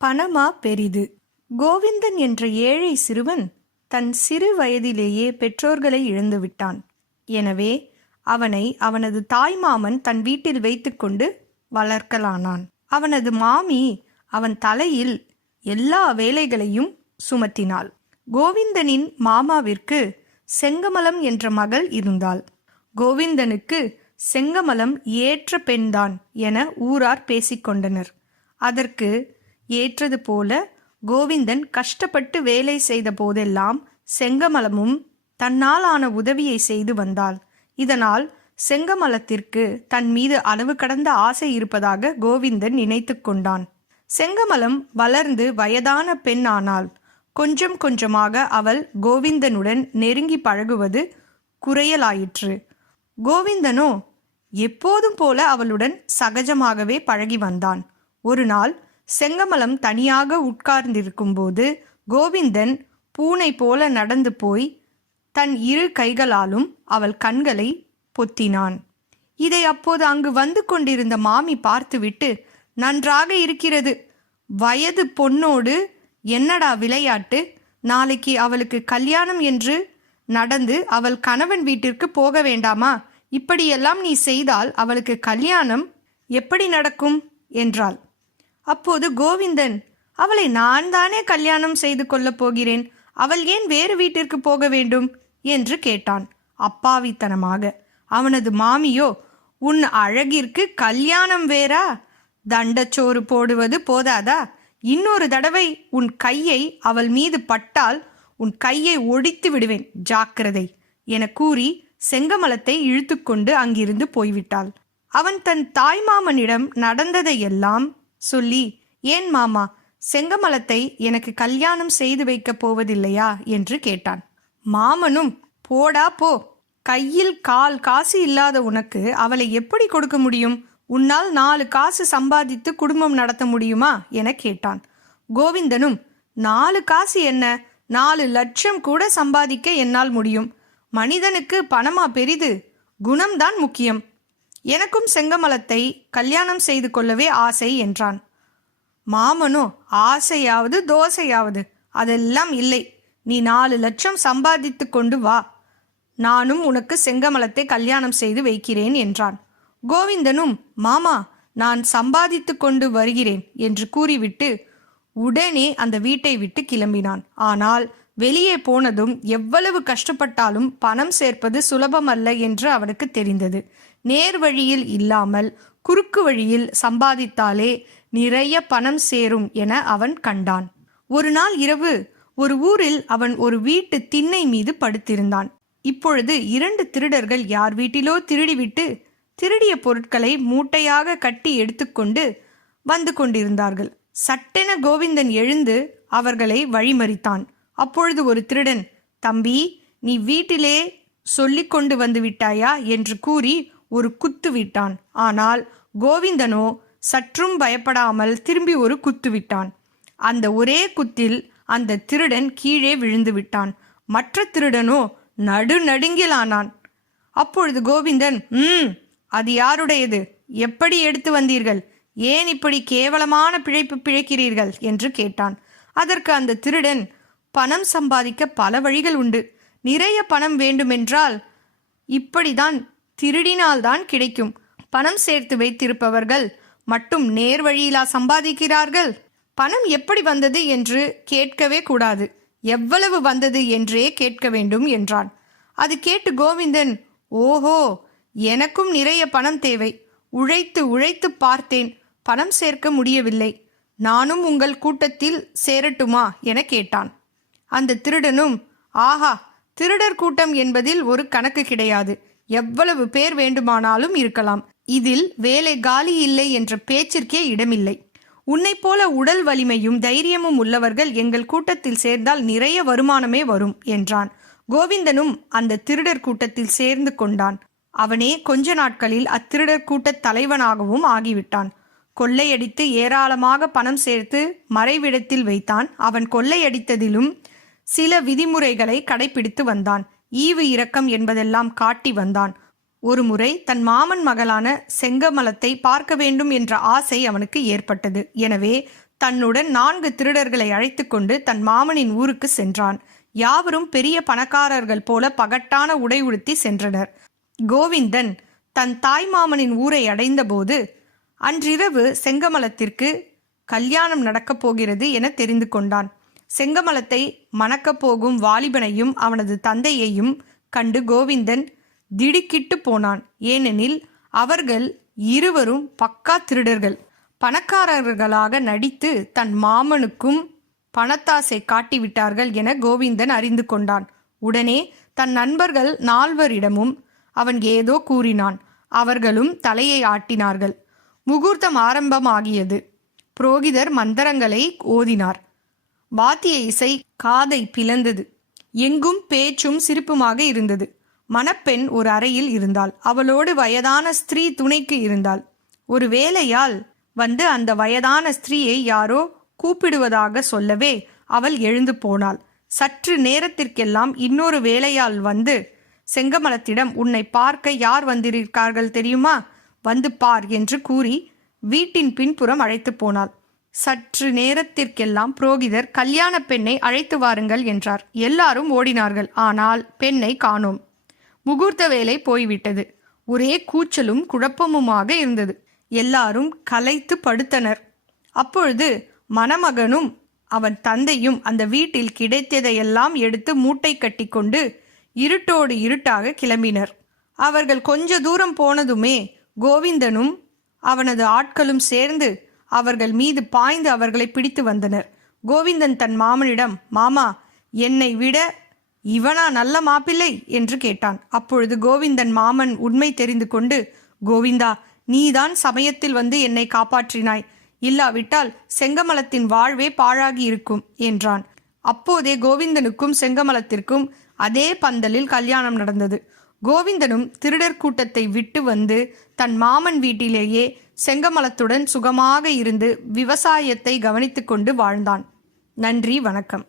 பணமா பெரிது. கோவிந்தன் என்ற ஏழை சிறுவன் தன் சிறு வயதிலேயே பெற்றோர்களை இழந்துவிட்டான் எனவே அவனை அவனது தாய்மாமன் தன் வீட்டில் வைத்துக்கொண்டு வளர்க்கலானான். அவனது மாமி அவன் தலையில் எல்லா வேலைகளையும் சுமத்தினாள். கோவிந்தனின் மாமாவிற்கு செங்கமலம் என்ற மகள் இருந்தாள். கோவிந்தனுக்கு செங்கமலம் ஏற்ற பெண்தான் என ஊரார் பேசிக்கொண்டனர் அதற்கு ஏற்றது போல கோவிந்தன் கஷ்டப்பட்டு வேலை செய்த போதெல்லாம் செங்கமலமும் தன்னால் ஆன உதவியை செய்து வந்தாள். இதனால் செங்கமலத்திற்கு தன் மீது அளவு கடந்த ஆசை இருப்பதாக கோவிந்தன் நினைத்து கொண்டான். செங்கமலம் வளர்ந்து வயதான பெண் ஆனாள் கொஞ்சம் கொஞ்சமாக அவள் கோவிந்தனுடன் நெருங்கி பழகுவது குறையலாயிற்று. கோவிந்தனோ எப்போதும் போல அவளுடன் சகஜமாகவே பழகி வந்தான். ஒரு நாள் செங்கமலம் தனியாக உட்கார்ந்திருக்கும்போது கோவிந்தன் பூனை போல நடந்து போய் தன் இரு கைகளாலும் அவள் கண்களை பொத்தினான். இதை அப்போது அங்கு வந்து கொண்டிருந்த மாமி பார்த்துவிட்டு நன்றாக இருக்கிறது. வயது பொன்னோடு என்னடா விளையாட்டு? நாளைக்கு அவளுக்கு கல்யாணம் என்று நடந்து அவள் கணவன் வீட்டிற்கு போக வேண்டாமா? இப்படியெல்லாம் நீ செய்தால் அவளுக்கு கல்யாணம் எப்படி நடக்கும்? என்றாள். அப்போது கோவிந்தன் அவளை நான் தானே கல்யாணம் செய்து கொள்ளப் போகிறேன். அவள் ஏன் வேறு வீட்டிற்கு போக வேண்டும்? என்று கேட்டான் அப்பாவித்தனமாக. அவனது மாமியோ உன் அழகிற்கு கல்யாணம் வேறா? தண்டச்சோறு போடுவது போதாதா? இன்னொரு தடவை உன் கையை அவள் மீது பட்டால் உன் கையை ஒடித்து விடுவேன். ஜாக்கிரதை என கூறி செங்கமலத்தை இழுத்துக்கொண்டு அங்கிருந்து போய்விட்டாள். அவன் தன் தாய்மாமனிடம் நடந்ததையெல்லாம் சொல்லி ஏன் மாமா செங்கமலத்தை எனக்கு கல்யாணம் செய்து வைக்கப் போவதில்லையா? என்று கேட்டான். மாமனும் போடா போ. கையில் கால் காசு இல்லாத உனக்கு அவளை எப்படி கொடுக்க முடியும்? உன்னால் நாலு காசு சம்பாதித்து குடும்பம் நடத்த முடியுமா? என கேட்டான். கோவிந்தனும் நாலு காசு என்ன? நாலு லட்சம் கூட சம்பாதிக்க என்னால் முடியும். மனிதனுக்கு பணமா பெரிது? குணம்தான் முக்கியம். எனக்கும் செங்கமலத்தை கல்யாணம் செய்து கொள்ளவே ஆசை என்றான். மாமனோ ஆசையாவது தோசையாவது அதெல்லாம் இல்லை. நீ நாலு லட்சம் சம்பாதித்து கொண்டு வா. நானும் உனக்கு செங்கமலத்தை கல்யாணம் செய்து வைக்கிறேன் என்றான். கோவிந்தனும் மாமா நான் சம்பாதித்து கொண்டு வருகிறேன் என்று கூறிவிட்டு உடனே அந்த வீட்டை விட்டு கிளம்பினான். ஆனால் வெளியே போனதும் எவ்வளவு கஷ்டப்பட்டாலும் பணம் சேர்ப்பது சுலபமல்ல என்று அவனுக்கு தெரிந்தது. நேர் வழியில் இல்லாமல் குறுக்கு வழியில் சம்பாதித்தாலே நிறைய பணம் சேரும் என அவன் கண்டான். ஒரு நாள் இரவு ஒரு ஊரில் அவன் ஒரு வீட்டு திண்ணை மீது படுத்திருந்தான். இப்பொழுது இரண்டு திருடர்கள் யார் வீட்டிலோ திருடிவிட்டு திருடிய பொருட்களை மூட்டையாக கட்டி எடுத்துக்கொண்டு வந்து கொண்டிருந்தார்கள். சட்டென கோவிந்தன் எழுந்து அவர்களை வழிமறித்தான். அப்பொழுது ஒரு திருடன் தம்பி நீ வீட்டிலே சொல்லிக் கொண்டு வந்து விட்டாயா? என்று கூறி ஒரு குத்து விட்டான். ஆனால் கோவிந்தனோ சற்றும் பயப்படாமல் திரும்பி ஒரு குத்து விட்டான். அந்த ஒரே குத்தில் அந்த திருடன் கீழே விழுந்து விட்டான். மற்ற திருடனோ நடு நடுங்கிலானான். அப்பொழுது கோவிந்தன் ம் அது யாருடையது? எப்படி எடுத்து வந்தீர்கள்? ஏன் இப்படி கேவலமான பிழைப்பு பிழைக்கிறீர்கள்? என்று கேட்டான். அதற்கு அந்த திருடன் பணம் சம்பாதிக்க பல வழிகள் உண்டு. நிறைய பணம் வேண்டுமென்றால் இப்படிதான் திருடினால்தான் கிடைக்கும். பணம் சேர்த்து வைத்திருப்பவர்கள் மட்டும் நேர் வழியிலா சம்பாதிக்கிறார்கள்? பணம் எப்படி வந்தது என்று கேட்கவே கூடாது. எவ்வளவு வந்தது என்றே கேட்க வேண்டும் என்றான். அது கேட்டு கோவிந்தன் ஓஹோ எனக்கும் நிறைய பணம் தேவை. உழைத்து உழைத்து பார்த்தேன். பணம் சேர்க்க முடியவில்லை. நானும் உங்கள் கூட்டத்தில் சேரட்டுமா? என கேட்டான். அந்த திருடனும் ஆஹா திருடர் கூட்டம் என்பதில் ஒரு கணக்கு கிடையாது. எவ்வளவு பேர் வேண்டுமானாலும் இருக்கலாம். இதில் வேலை காலி இல்லை என்ற பேச்சிற்கே இடமில்லை. உன்னைப் போல உடல் வலிமையும் தைரியமும் உள்ளவர்கள் எங்கள் கூட்டத்தில் சேர்ந்தால் நிறைய வருமானமே வரும் என்றான். கோவிந்தனும் அந்த திருடர் கூட்டத்தில் சேர்ந்து கொண்டான். அவனே கொஞ்ச நாட்களில் அத்திருடர் கூட்டத் தலைவனாகவும் ஆகிவிட்டான். கொள்ளையடித்து ஏராளமாக பணம் சேர்த்து மறைவிடத்தில் வைத்தான். அவன் கொள்ளையடித்ததிலும் சில விதிமுறைகளை கடைபிடித்து வந்தான். ஈவு இரக்கம் என்பதெல்லாம் காட்டி வந்தான். ஒருமுறை தன் மாமன் மகளான செங்கமலத்தை பார்க்க வேண்டும் என்ற ஆசை அவனுக்கு ஏற்பட்டது. எனவே தன்னுடன் நான்கு திருடர்களை அழைத்துக்கொண்டு தன் மாமனின் ஊருக்கு சென்றான். யாவரும் பெரிய பணக்காரர்கள் போல பகட்டான உடை உடுத்தி சென்றனர். கோவிந்தன் தன் தாய் மாமனின் ஊரை அடைந்தபோது அன்றிரவு செங்கமலத்திற்கு கல்யாணம் நடக்கப் போகிறது என தெரிந்து கொண்டான். செங்கமலத்தை மணக்கப் போகும் வாலிபனையும் அவனது தந்தையையும் கண்டு கோவிந்தன் திடுக்கிட்டு போனான். ஏனெனில் அவர்கள் இருவரும் பக்கா திருடர்கள். பணக்காரர்களாக நடித்து தன் மாமனுக்கும் பணத்தாசை காட்டிவிட்டார்கள் என கோவிந்தன் அறிந்து கொண்டான். உடனே தன் நண்பர்கள் நால்வரிடமும் அவன் ஏதோ கூறினான். அவர்களும் தலையை ஆட்டினார்கள். முகூர்த்தம் ஆரம்பமாகியது. புரோகிதர் மந்திரங்களை ஓதினார். வாத்திய இசை காதை பிளந்தது. எங்கும் பேச்சும் சிரிப்புமாக இருந்தது. மணப்பெண் ஒரு அறையில் இருந்தாள். அவளோடு வயதான ஸ்திரீ துணைக்கு இருந்தாள். ஒரு வேலையால் வந்து அந்த வயதான ஸ்திரீயை யாரோ கூப்பிடுவதாக சொல்லவே அவள் எழுந்து போனாள். சற்று நேரத்திற்கெல்லாம் இன்னொரு வேலையால் வந்து செங்கமலத்திடம் உன்னை பார்க்க யார் வந்திருக்கார்கள் தெரியுமா? வந்து பார் என்று கூறி வீட்டின் பின்புறம் அழைத்து போனாள். சற்று நேரத்திற்கெல்லாம் புரோகிதர் கல்யாண பெண்ணை அழைத்து வாருங்கள் என்றார். எல்லாரும் ஓடினார்கள். ஆனால் பெண்ணை காணோம். முகூர்த்த வேலை போய்விட்டது. ஒரே கூச்சலும் குழப்பமுமாக இருந்தது. எல்லாரும் கலைத்து படுத்தனர். அப்பொழுது மணமகனும் அவன் தந்தையும் அந்த வீட்டில் கிடைத்ததையெல்லாம் எடுத்து மூட்டை கட்டிக்கொண்டு இருட்டோடு இருட்டாக கிளம்பினர். அவர்கள் கொஞ்ச தூரம் போனதுமே கோவிந்தனும் அவனது ஆட்களும் சேர்ந்து அவர்கள் மீது பாய்ந்து அவர்களை பிடித்து வந்தனர். கோவிந்தன் தன் மாமனிடம் மாமா என்னை விட இவனா நல்ல மாப்பிள்ளை? என்று கேட்டான். அப்பொழுது கோவிந்தன் மாமன் உண்மை தெரிந்து கொண்டு கோவிந்தா நீதான் சமயத்தில் வந்து என்னை காப்பாற்றினாய். இல்லாவிட்டால் செங்கமலத்தின் வாழ்வே பாழாகி இருக்கும் என்றான். அப்போதே கோவிந்தனுக்கும் செங்கமலத்திற்கும் அதே பந்தலில் கல்யாணம் நடந்தது. கோவிந்தனும் திருடர் கூட்டத்தை விட்டு வந்து தன் மாமன் வீட்டிலேயே செங்கமலத்துடன் சுகமாக இருந்து விவசாயத்தை கவனித்துக்கொண்டு வாழ்ந்தான். நன்றி வணக்கம்.